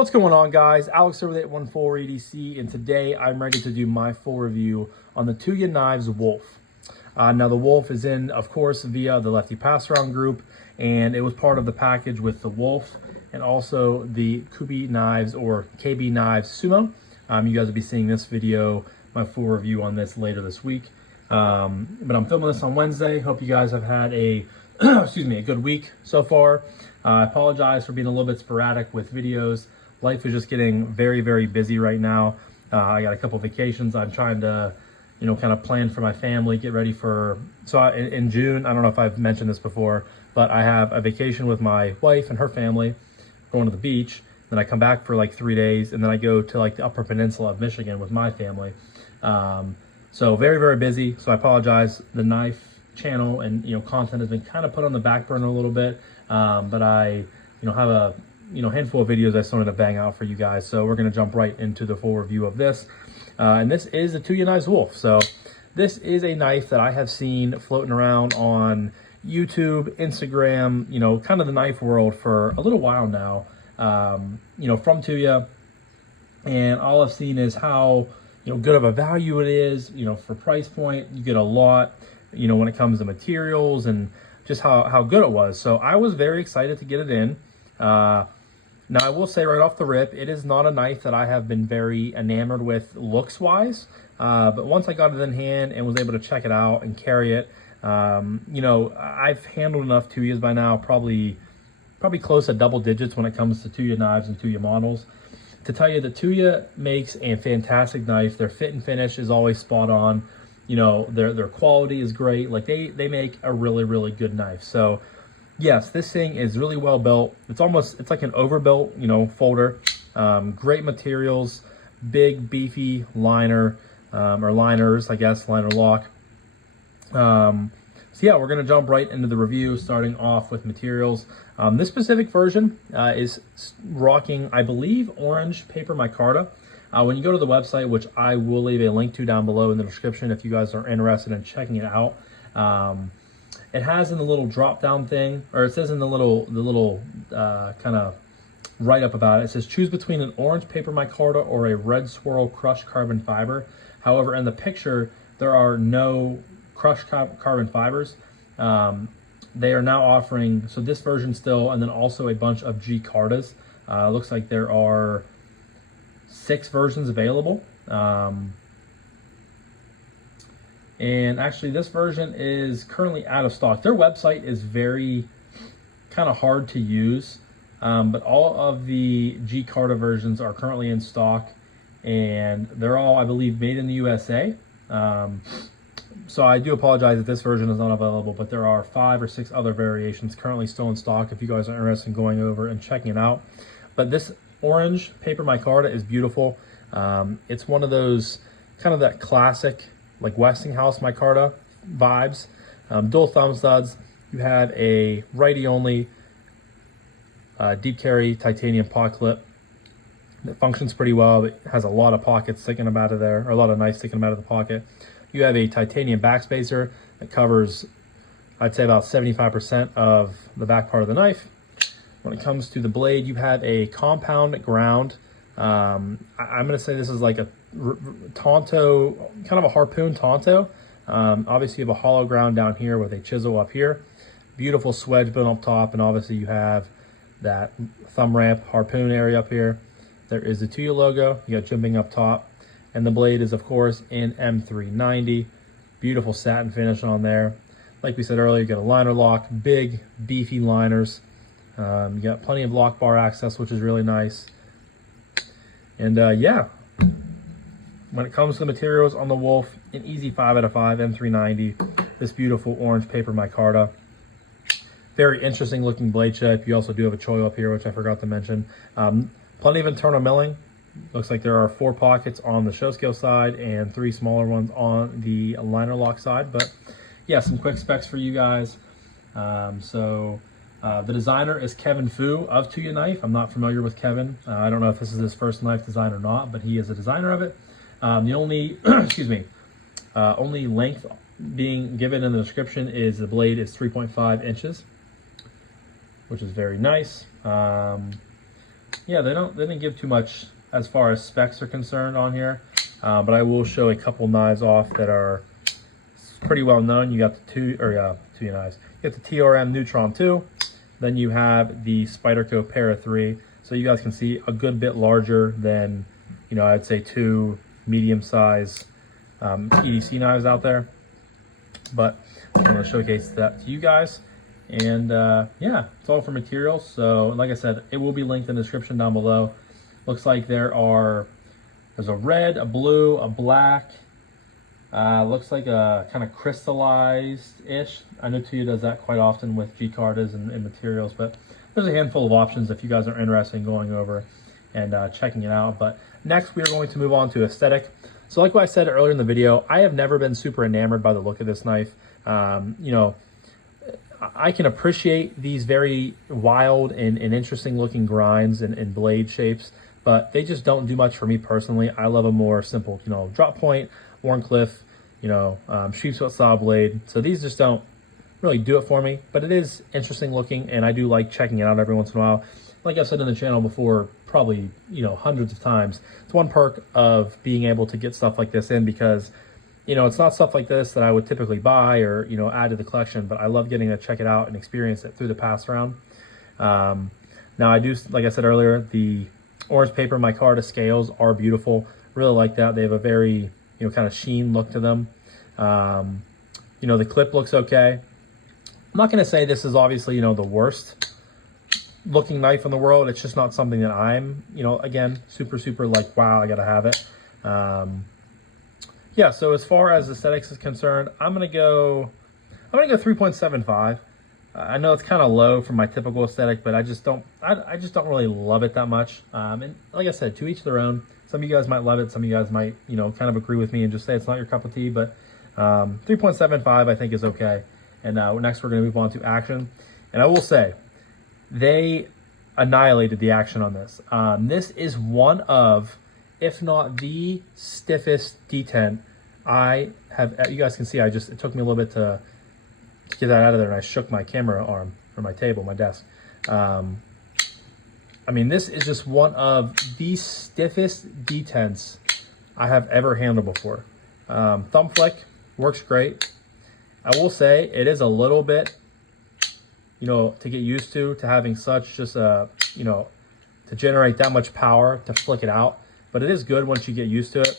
What's going on, guys? Alex over at 814 EDC, and today I'm ready to do my full review on the Tuya Knives Wolf. Now the Wolf is in, of course, via the Lefty passaround group, and it was part of the package with the Wolf and also the Tuya Knives or KB Knives Sumo. You guys will be seeing this video, my full review on this later this week. But I'm filming this on Wednesday. Hope you guys have had a excuse me, a good week so far. I apologize for being a little bit sporadic with videos. Life is just getting very, very busy right now. I got a couple vacations. I'm trying to, kind of plan for my family, get ready for, in June, I don't know if I've mentioned this before, but I have a vacation with my wife and her family, going to the beach. Then I come back for like 3 days, and then I go to like the Upper Peninsula of Michigan with my family. So very, very busy. So I apologize. The knife channel and, content has been kind of put on the back burner a little bit. But I, have a, handful of videos I still wanted to bang out for you guys. So we're going to jump right into the full review of this. And this is the Tuya Knives Wolf. So this is a knife that I have seen floating around on YouTube, Instagram, kind of the knife world for a little while now, from Tuya. And all I've seen is how, good of a value it is, for price point. You get a lot, when it comes to materials and just how good it was. So I was very excited to get it in. Now I will say right off the rip, it is not a knife that I have been very enamored with looks wise. But once I got it in hand and was able to check it out and carry it, I've handled enough Tuyas by now, probably close to double digits when it comes to Tuya knives and Tuya models, to tell you that Tuya makes a fantastic knife. Their fit and finish is always spot on. Their quality is great. Like they make a really, really good knife. So yes, this thing is really well built. It's like an overbuilt, folder. Great materials, big beefy liner, or liners, I guess, liner lock. So yeah, we're gonna jump right into the review, starting off with materials. This specific version is rocking, I believe, orange paper micarta. When you go to the website, which I will leave a link to down below in the description if you guys are interested in checking it out, it has in the little drop down thing, or it says in the little kind of write up about it, it says choose between an orange paper micarta or a red swirl crushed carbon fiber. However, in the picture, there are no crushed carbon fibers. They are now offering, so this version still, and then also a bunch of G Cartas. Looks like there are 6 versions available. And actually this version is currently out of stock. Their website is very kind of hard to use, but all of the G Carta versions are currently in stock, and they're all, I believe, made in the USA. So I do apologize if this version is not available, but there are 5 or 6 other variations currently still in stock if you guys are interested in going over and checking it out. But this orange paper micarta is beautiful. It's one of those kind of that classic like Westinghouse micarta vibes. Dual thumb studs. You have a righty only deep carry titanium pot clip that functions pretty well. It has a lot of pockets sticking them out of there, or a lot of knives sticking them out of the pocket. You have a titanium backspacer that covers, I'd say, about 75% of the back part of the knife. When it comes to the blade, you have a compound ground. I'm going to say this is like a Tonto, kind of a harpoon Tonto. Obviously you have a hollow ground down here with a chisel up here. Beautiful swedge built up top, and obviously you have that thumb ramp harpoon area up here. There is the Tuya logo. You got jimping up top. And the blade is, of course, in M390. Beautiful satin finish on there. Like we said earlier, you got a liner lock, big, beefy liners. You got plenty of lock bar access, which is really nice. And yeah, when it comes to materials on the Wolf, an easy 5 out of 5, M390. This beautiful orange paper micarta. Very interesting looking blade shape. You also do have a choil up here, which I forgot to mention. Plenty of internal milling. Looks like there are 4 pockets on the show scale side and 3 smaller ones on the liner lock side. But yeah, some quick specs for you guys. The designer is Kevin Fu of Tuya Knife. I'm not familiar with Kevin. I don't know if this is his first knife design or not, but he is a designer of it. The only, only length being given in the description is the blade is 3.5 inches, which is very nice. yeah, they didn't give too much as far as specs are concerned on here, but I will show a couple knives off that are pretty well known. You got the Tuya Knives. You got the TRM Neutron 2, then you have the Spyderco Para 3. So you guys can see a good bit larger than, you know, I'd say two medium-size EDC knives out there. But I'm going to showcase that to you guys. And yeah, it's all for materials. So like I said, it will be linked in the description down below. Looks like there's a red, a blue, a black. Looks like a kind of crystallized-ish. I know Tuya does that quite often with G-Cartas and materials, but there's a handful of options if you guys are interested in going over and checking it out. But next, we are going to move on to aesthetic. So like what I said earlier in the video, I have never been super enamored by the look of this knife. You know, I can appreciate these very wild and interesting looking grinds and blade shapes, but they just don't do much for me personally. I love a more simple, you know, drop point, Warncliffe, you know, sheepsfoot saw blade. So these just don't really do it for me, but it is interesting looking, and I do like checking it out every once in a while. Like I've said in the channel before, probably, you know, hundreds of times, it's one perk of being able to get stuff like this in, because, you know, it's not stuff like this that I would typically buy or, you know, add to the collection, but I love getting to check it out and experience it through the passaround. Now I do, like I said earlier, the orange paper micarta scales are beautiful. Really like that. They have a very, you know, kind of sheen look to them. You know, the clip looks okay. I'm not going to say this is obviously, you know, the worst looking knife in the world. It's just not something that I'm, you know, again, super like, wow, I got to have it. Yeah, so as far as aesthetics is concerned, I'm going to go 3.75. I know it's kind of low for my typical aesthetic, but I just don't really love it that much. And like I said, to each their own. Some of you guys might love it. Some of you guys might, you know, kind of agree with me and just say it's not your cup of tea, but 3.75 I think is okay. And next we're going to move on to action. And I will say, they annihilated the action on this. This is one of, if not the stiffest detent I have. You guys can see, it took me a little bit to get that out of there, and I shook my camera arm from my table, my desk. I mean, this is just one of the stiffest detents I have ever handled before. Thumb flick works great. I will say it is a little bit, you know, to get used to having such just a, you know, to generate that much power to flick it out. But it is good once you get used to it.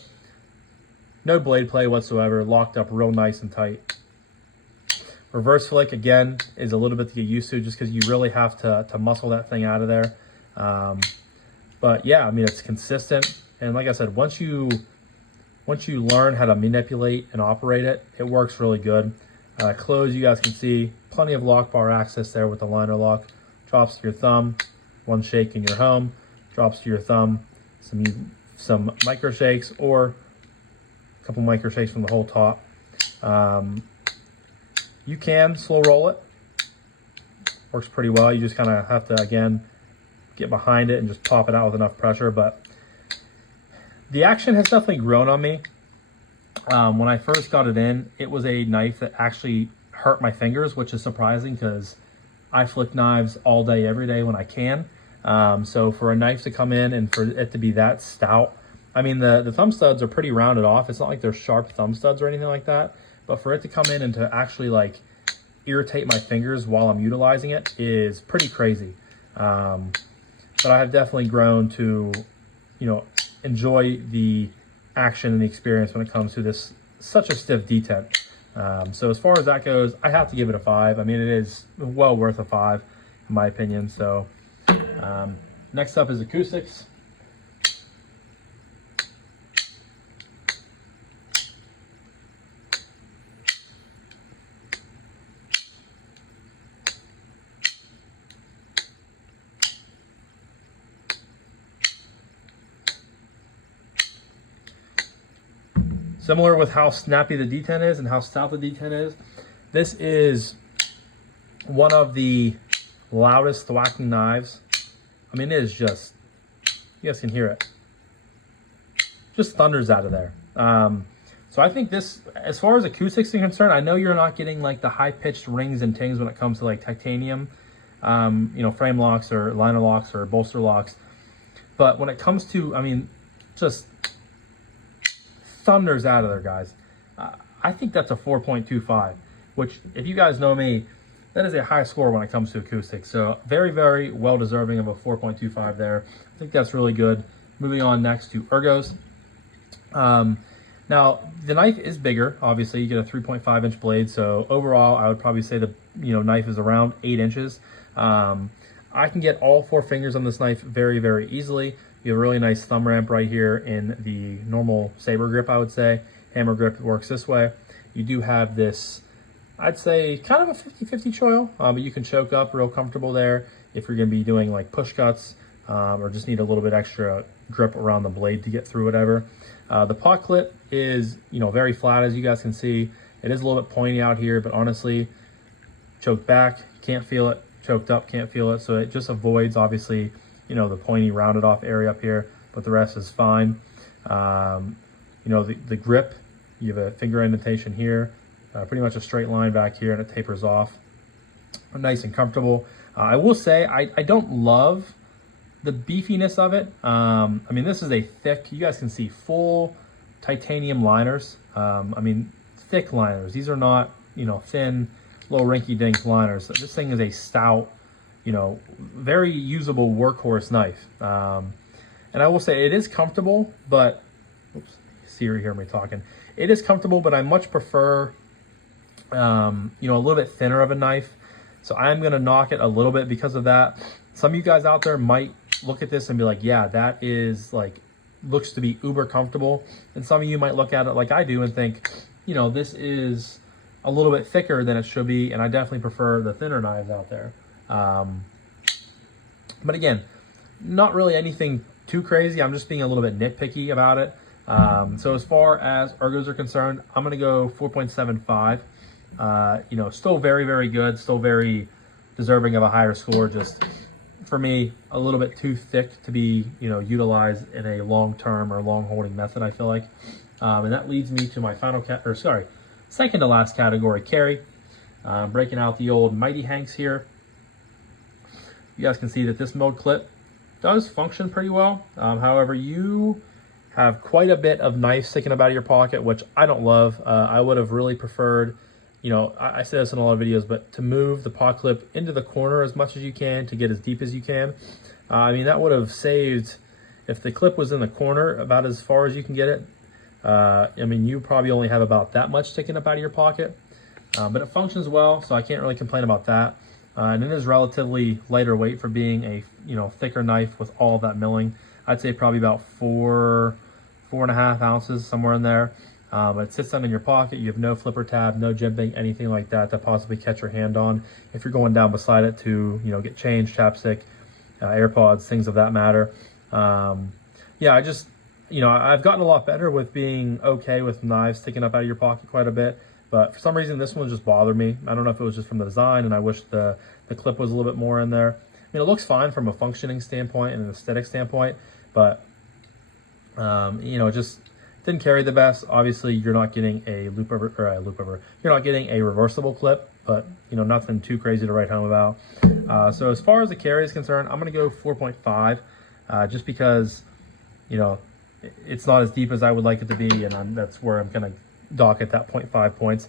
No blade play whatsoever, locked up real nice and tight. Reverse flick, again, is a little bit to get used to just because you really have to muscle that thing out of there. But yeah, I mean, it's consistent. And like I said, once you learn how to manipulate and operate it, it works really good. Close, you guys can see plenty of lock bar access there with the liner lock. Drops to your thumb, one shake and you're home. Drops to your thumb, some micro shakes or a couple micro shakes from the whole top. You can slow roll it. Works pretty well. You just kind of have to, again, get behind it and just pop it out with enough pressure. But the action has definitely grown on me. When I first got it in, it was a knife that actually hurt my fingers, which is surprising because I flick knives all day, every day when I can. So for a knife to come in and for it to be that stout, I mean, the thumb studs are pretty rounded off. It's not like they're sharp thumb studs or anything like that. But for it to come in and to actually like irritate my fingers while I'm utilizing it is pretty crazy. But I have definitely grown to, you know, enjoy the action and the experience when it comes to this such a stiff detent. So as far as that goes, I have to give it a 5. I mean, it is well worth a 5 in my opinion. So next up is acoustics. Similar with how snappy the detent is and how stout the detent is, this is one of the loudest thwacking knives. I mean, it is just, you guys can hear it. Just thunders out of there. So I think this, as far as acoustics are concerned, I know you're not getting like the high-pitched rings and tings when it comes to like titanium, you know, frame locks or liner locks or bolster locks. But when it comes to, I mean, just thunders out of there, guys. I think that's a 4.25, which, if you guys know me, that is a high score when it comes to acoustics. So very, very well deserving of a 4.25 there. I think that's really good. Moving on next to ergos. Now, the knife is bigger. Obviously, you get a 3.5 inch blade. So overall, I would probably say the knife is around 8 inches. I can get all 4 fingers on this knife very, very easily. You have a really nice thumb ramp right here in the normal saber grip, I would say. Hammer grip works this way. You do have this, I'd say, kind of a 50-50 choil, but you can choke up real comfortable there if you're going to be doing like push cuts or just need a little bit extra grip around the blade to get through whatever. The pot clip is, very flat, as you guys can see. It is a little bit pointy out here, but honestly, choked back, can't feel it. Choked up, can't feel it. So it just avoids, obviously, the pointy rounded off area up here, but the rest is fine. The grip, you have a finger indentation here, pretty much a straight line back here, and it tapers off. Nice and comfortable. I will say I don't love the beefiness of it. I mean, this is a thick, you guys can see full titanium liners. Thick liners. These are not, thin, little rinky-dink liners. This thing is a stout, very usable workhorse knife. And I will say it is comfortable, but, oops, Siri hear me talking. It is comfortable, but I much prefer, a little bit thinner of a knife. So I'm going to knock it a little bit because of that. Some of you guys out there might look at this and be like, yeah, that is looks to be uber comfortable. And some of you might look at it like I do and think, this is a little bit thicker than it should be. And I definitely prefer the thinner knives out there. But again, not really anything too crazy. I'm just being a little bit nitpicky about it. So as far as ergos are concerned, I'm going to go 4.75. Still very, very good. Still very deserving of a higher score. Just for me, a little bit too thick to be, utilized in a long-term or long-holding method, I feel like. And that leads me to my second to last category, carry. Breaking out the old Mighty Hanks here. You guys can see that this milled clip does function pretty well. However, you have quite a bit of knife sticking up out of your pocket, which I don't love. I would have really preferred, I say this in a lot of videos, but to move the pot clip into the corner as much as you can to get as deep as you can. That would have saved, if the clip was in the corner about as far as you can get it, you probably only have about that much sticking up out of your pocket. But it functions well, so I can't really complain about that. And it is relatively lighter weight for being a thicker knife with all of that milling. I'd say probably about 4.5 ounces, somewhere in there. But it sits down in your pocket. You have no flipper tab, no jimping, anything like that to possibly catch your hand on. If you're going down beside it to get change, chapstick, AirPods, things of that matter. I just I've gotten a lot better with being okay with knives sticking up out of your pocket quite a bit. But for some reason, this one just bothered me. I don't know if it was just from the design, and I wish the clip was a little bit more in there. It looks fine from a functioning standpoint and an aesthetic standpoint, but, just didn't carry the best. Obviously, you're not getting a you're not getting a reversible clip, but, nothing too crazy to write home about. So as far as the carry is concerned, I'm going to go 4.5, just because, it's not as deep as I would like it to be, and that's where I'm going to dock at that 0.5 points.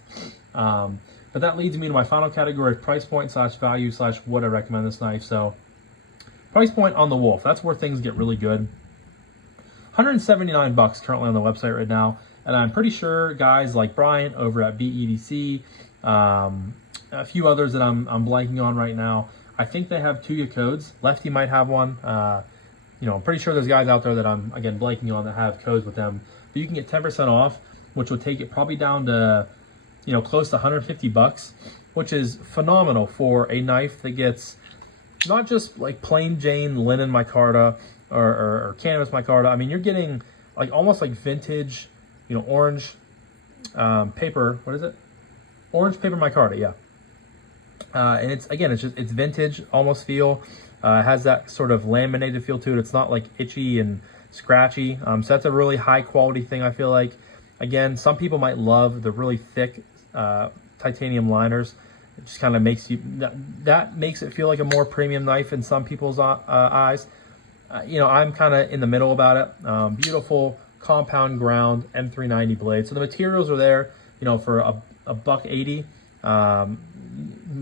But that leads me to my final category, price point / value / would I recommend this knife. So price point on the Wolf, that's where things get really good. $179 currently on the website right now. And I'm pretty sure guys like Brian over at BEDC, a few others that I'm blanking on right now, I think they have Tuya codes. Lefty might have one. I'm pretty sure there's guys out there that I'm, again, blanking on that have codes with them. But you can get 10% off, which will take it probably down to, close to $150, which is phenomenal for a knife that gets not just like plain Jane linen micarta or canvas micarta. You're getting almost like vintage, orange paper. What is it? Orange paper micarta, yeah. And it's vintage almost feel. It has that sort of laminated feel to it. It's not like itchy and scratchy. So that's a really high quality thing, I feel like. Again, some people might love the really thick titanium liners. It just kind of makes that makes it feel like a more premium knife in some people's eyes. you know, I'm kind of in the middle about it. Beautiful compound ground M390 blade. So the materials are there, you know, for a $180.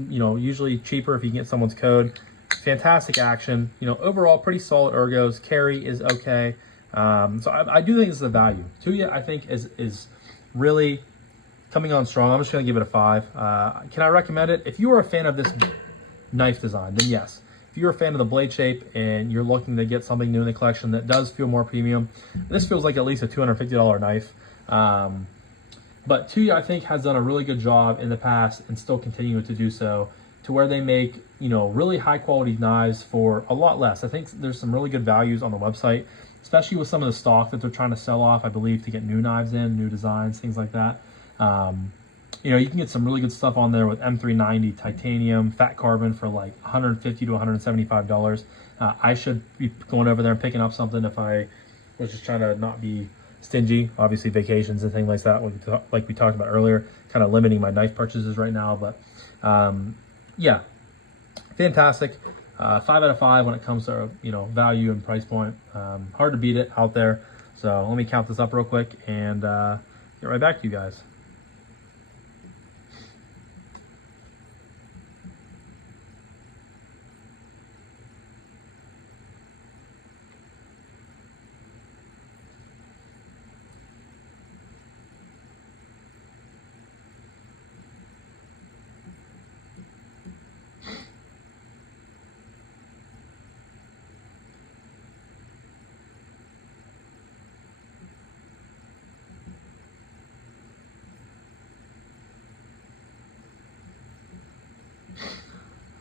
You know, usually cheaper if you get someone's code. Fantastic action. You know, overall pretty solid ergos. Carry is okay. So I do think this is a value. Tuya, I think, is really coming on strong. I'm just going to give it a 5. Can I recommend it? If you are a fan of this knife design, then yes. If you're a fan of the blade shape and you're looking to get something new in the collection that does feel more premium, this feels like at least a $250 knife. But Tuya, I think, has done a really good job in the past and still continuing to do so, to where they make, you know, really high quality knives for a lot less. I think there's some really good values on the website, especially with some of the stock that they're trying to sell off, I believe, to get new knives in, new designs, things like that. You know, you can get some really good stuff on there with M390 titanium, fat carbon for like $150 to $175. I should be going over there and picking up something if I was just trying to not be stingy. Obviously vacations and things like that, like we talked about earlier, kind of limiting my knife purchases right now. But yeah, fantastic. 5 out of 5 when it comes to, you know, value and price point. Hard to beat it out there. So let me count this up real quick and get right back to you guys.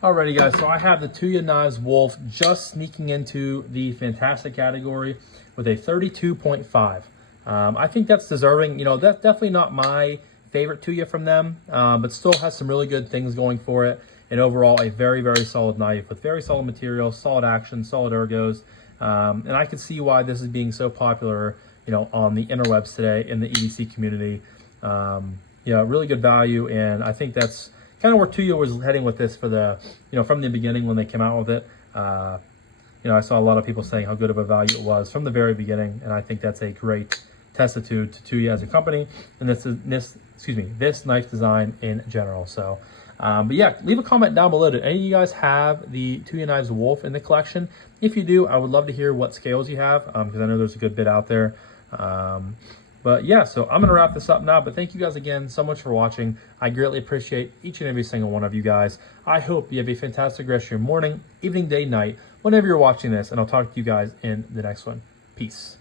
Alrighty guys, so I have the Tuya Knives Wolf just sneaking into the fantastic category with a 32.5. I think that's deserving. You know, that's definitely not my favorite Tuya from them, but still has some really good things going for it. And overall, a very, very solid knife with very solid material, solid action, solid ergos. And I can see why this is being so popular, you know, on the interwebs today in the EDC community. Yeah, really good value, and I think that's kind of where Tuya was heading with this for the, you know, from the beginning when they came out with it. You know, I saw a lot of people saying how good of a value it was from the very beginning, and I think that's a great testitude to Tuya as a company, and this knife design in general. So, but yeah, leave a comment down below. Did any of you guys have the Tuya Knives Wolf in the collection? If you do, I would love to hear what scales you have, because I know there's a good bit out there. But yeah, so I'm going to wrap this up now, but thank you guys again so much for watching. I greatly appreciate each and every single one of you guys. I hope you have a fantastic rest of your morning, evening, day, night, whenever you're watching this, and I'll talk to you guys in the next one. Peace.